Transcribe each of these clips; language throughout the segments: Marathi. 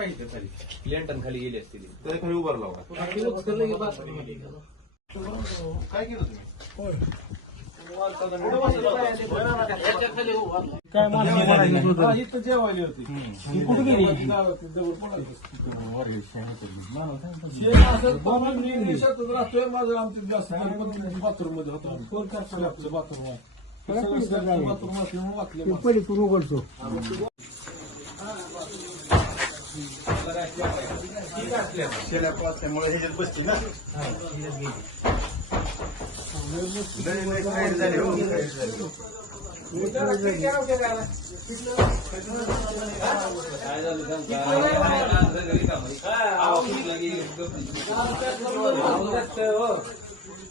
काही ते खाली लँटन खाली गेली असतील त्याच्या खाली उभार लावा. काय केलं तुम्ही? काय मला इथं जेवायली होती. कुठे गेली राहतोय माझं आमच्या जास्त बाथरूम मध्ये होतो. बाथरूम आहे. बाथरूम असल्यामुळे वाचले. पहिले तू उघडतो असल्यामुळे ह्याच्यात बसते ना.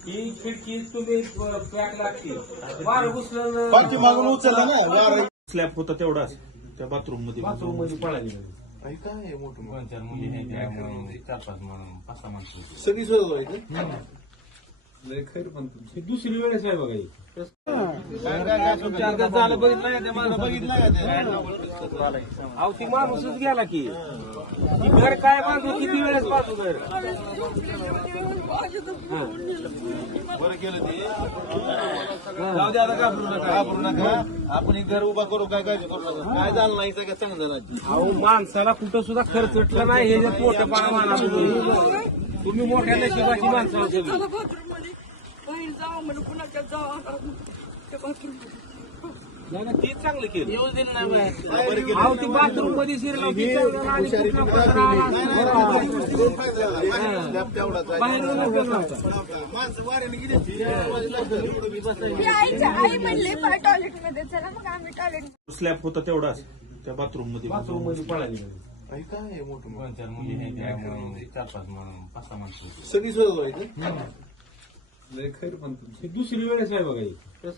ही खिडकी तुम्ही पॅक लागते वारं घुसलं बाकी मागून उचलला ना. स्लॅब होता तेवढाच त्या बाथरूम मध्ये. बाथरूम मध्ये पळाली काय मोठं दोन चार मुली नाही 4-5 म्हणून 5-6 माणसं सगळी सोय व्हायची. लय खैर पण तुमची ही दुसरी वेळेस आहे बघा ही. झालं बघितलं अहो ती माणूसच गेला की ती घर काय बांधू किती वेळेस बांधू घर बरं केलं ते. जाऊ दे आता घाबरू नका. आपण एक घर उभा करू. काय करू नका. काय झालं नाही सगळं चांगलं झालं. अहो माणसाला कुठं सुद्धा खर्च उठला नाही ह्याच्यात मोठं पाणा माना तुम्ही मोठ्या नशिबाची माणसं आहोत सगळी. नाही ना तीच चांगलं केलं. अहो ती बाथरूम मध्ये शिरला आई म्हणले टॉयलेट मध्ये चला मग आम्ही टॉयलेट. स्लॅब होता तेवढाच त्या बाथरूम मध्ये. बाथरूम मध्ये पळाली काय मोठं दोन चार मुली नाही 4-5 म्हणून 5-6 माणसं सगळी सोय व्हायची. लय खैर पण तुमची दुसरी वेळेस आहे बघा ही.